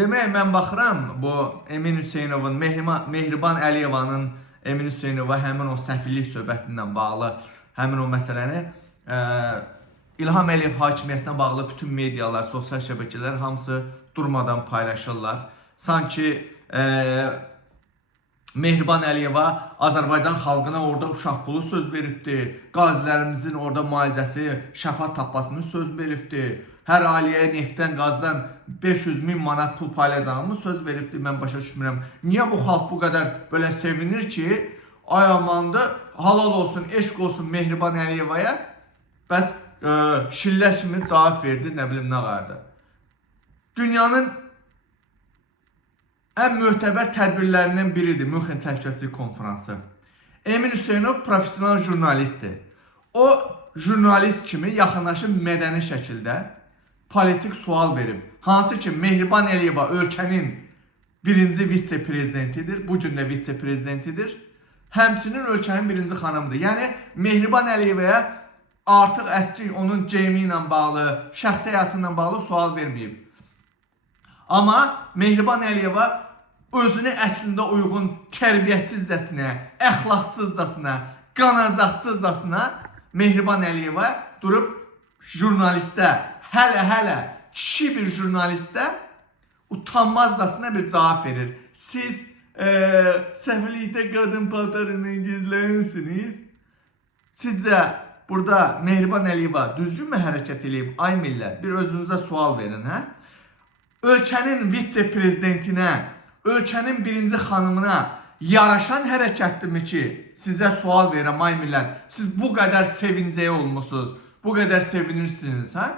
demək, mən baxıram bu Emin Hüseynovun, Mehriban Əliyevanın Emin Hüseynova həmin o səfirlik söhbətindən bağlı, həmin o məsələni İlham Əliyev hakimiyyətinə bağlı bütün medialar, sosial şəbəkələr hamısı durmadan paylaşırlar. Sanki Mehriban Əliyeva Azərbaycan xalqına orada uşaq pulu söz veribdi, qazilərimizin orada müalicəsi, şəfa tapmasını söz veribdi, hər ailəyə neftdən, qazdan 500.000 manat pul paylayacağımı söz veribdi, mən başa düşmürəm. Niyə bu xalq bu qədər belə sevinir ki, ay amandı, halal olsun, eşq olsun Mehriban Əliyevaya, bəs şillə kimi cavab verdi, nə bilim nə qardı. Dünyanın ən möhtəbər tədbirlərindən biridir Münxen Təhlükəsizlik Konfransı. Emin Hüseynov profesional jurnalistdir. O, jurnalist kimi yaxınlaşıb mədəni şəkildə politik sual verib. Hansı ki, Mehriban Əliyeva ölkənin birinci vitse-prezidentidir, bu gün də vitse-prezidentidir. Həmçinin ölkənin birinci xanımıdır. Yəni, Mehriban Əliyevaya artıq əski onun cəmi ilə bağlı, şəxsi həyatı ilə bağlı sual verməyib. Amma Mehriban Əliyeva özünü əslində uyğun tərbiyəsizcəsinə, əxlaqsızcasına, qanacaqsızcasına Mehriban Əliyeva durub jurnalistə, hələ kişi bir jurnalistə utanmazcasına bir cavab verir. Siz səfirlikdə qadın paltarını gizləyirsiniz. Sizcə burada Mehriban Əliyeva düzgünmü hərəkət edib? Ay millət, bir özünüzə sual verin, hə? Ölkənin vitse-prezidentinə, ölkənin birinci xanımına yaraşan hərəkətdirmi ki, sizə sual verirəm, ay millət, siz bu qədər sevincəyə olmuşsunuz, bu qədər sevinirsiniz, hə?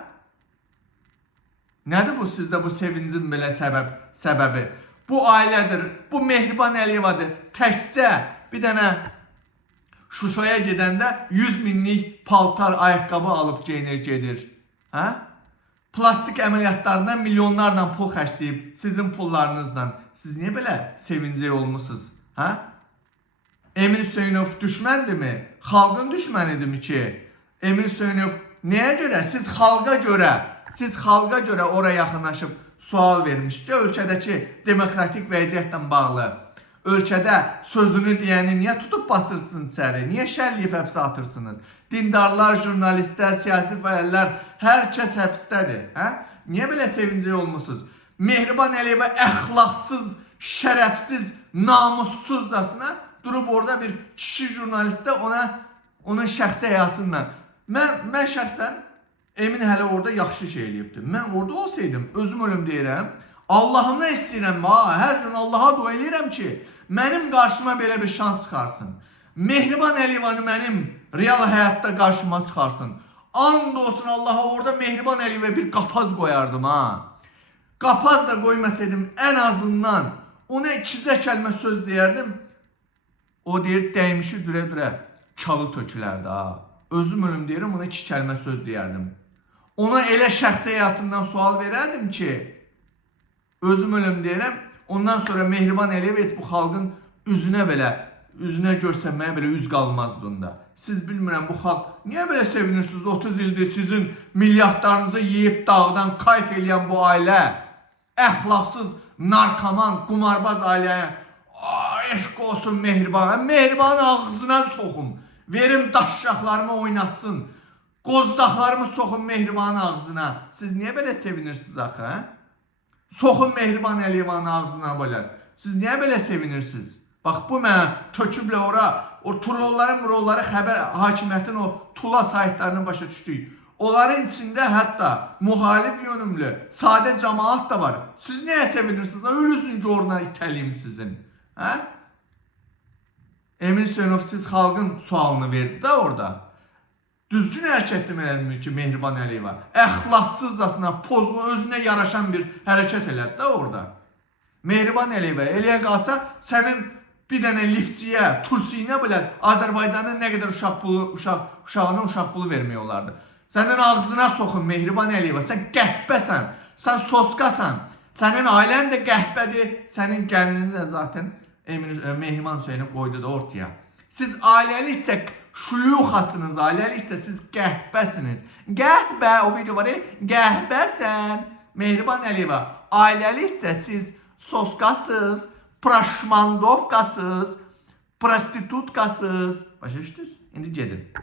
Nədir bu sizdə bu sevincin belə səbəbi? Bu ailədir, bu Mehriban Əliyevadır. Təkcə bir dənə Şuşaya gedəndə 100.000-lik paltar, ayaqqabı alıb geyinir, gedir, hə? Plastik əməliyyatlarından milyonlarla pul xərcləyib, sizin pullarınızla. Siz niyə belə sevincəyə olmuşsunuz? Hə? Emin Hüseynov düşməndirmi? Xalqın düşmənidirmi ki? Emin Hüseynov nəyə görə? Siz xalqa görə oraya yaxınlaşıb sual vermiş ki, ölkədəki demokratik vəziyyətlə bağlı. Ölkədə sözünü deyəni niyə tutub basırsınız içəri? Niyə şərliyib həbsə atırsınız? Dindarlar, jurnalistlər, siyasi fəallər, hər kəs həbsdədir. Hə? Niyə belə sevincəyə olmuşsunuz? Mehriban Əliyeva əxlaqsız, şərəfsiz, namussuzcasına durub orada bir kişi jurnalistə onun şəxsi həyatından. Mən şəxsən Emin hələ orada yaxşı şey eləyibdir. Mən orada olsaydım, özüm ölüm deyirəm, Allahımdan istəyirəm, hər gün Allaha dua eləyirəm ki, mənim qarşıma belə bir şans çıxarsın. Mehriban Əliyevanı mənim real həyatda qarşıma çıxarsın. And olsun Allaha, orada Mehriban Əliyevə bir qapaz qoyardım, ha. Qapaz da qoymasaydım, ən azından ona ikicə kəlmə söz deyərdim. O deyir, dəymişi dürə-dürə kalı tökülərdi, ha. Özüm ölüm deyirəm, ona 2 kəlmə söz deyərdim. Ona elə şəxsi həyatından sual verərdim ki, özüm ölüm deyirəm, ondan sonra Mehriban Əliyev heç bu xalqın üzünə görsənməyə belə üz qalmazdı onda. Siz bilmirəm, bu xalq niyə belə sevinirsiniz? 30 ildir sizin milyardlarınızı yiyib dağdan kayf eləyən bu ailə, əxlaqsız, narkoman, qumarbaz ailəyə, eşq olsun Mehriban, Mehribanın ağzına soxum, verim daşşaqlarımı oynatsın, qozdaqlarımı soxun Mehribanın ağzına. Siz niyə belə sevinirsiniz axı, hə? Soxun Mehriban Əliyevanın ağzına belə. Siz niyə belə sevinirsiniz? Bax, bu mənə töküblə ora, o trolları xəbər hakimiyyətin o tula saytlarını başa düşdük. Onların içində hətta müxalif yönümlü, sadə cəmaat da var. Siz niyə sevinirsiniz? Ölüsün ki, orada itəliyim sizin. Hə? Emin Hüseynov siz xalqın sualını verdi də orada. Düzgün hərəkət deməliyəm ki, Mehriban Əliyeva əxlaqsızcasına, pozğun, özünə yaraşan bir hərəkət elədi də orada. Mehriban Əliyeva eləyə qalsa, sənin bir dənə liftçiyə, tursiyinə belə Azərbaycanın nə qədər uşağına uşaq pulu vermək olardı. Sənin ağzına soxun Mehriban Əliyeva, sən qəhbəsən, sən soskasan, sənin ailən də qəhbədir, sənin gəlinin də zaten Mehriban Hüseynov qoydu da ortaya. Siz ailəlikcə şuyuxasınız, ailəlikcə siz qəhbəsiniz. Qəhbə, o video var ya, qəhbəsən. Mehriban Əliyeva ailəlikcə siz soskasız, praşmandovkasız, prostitutkasız. Başa düşdünüz? İndi gedin.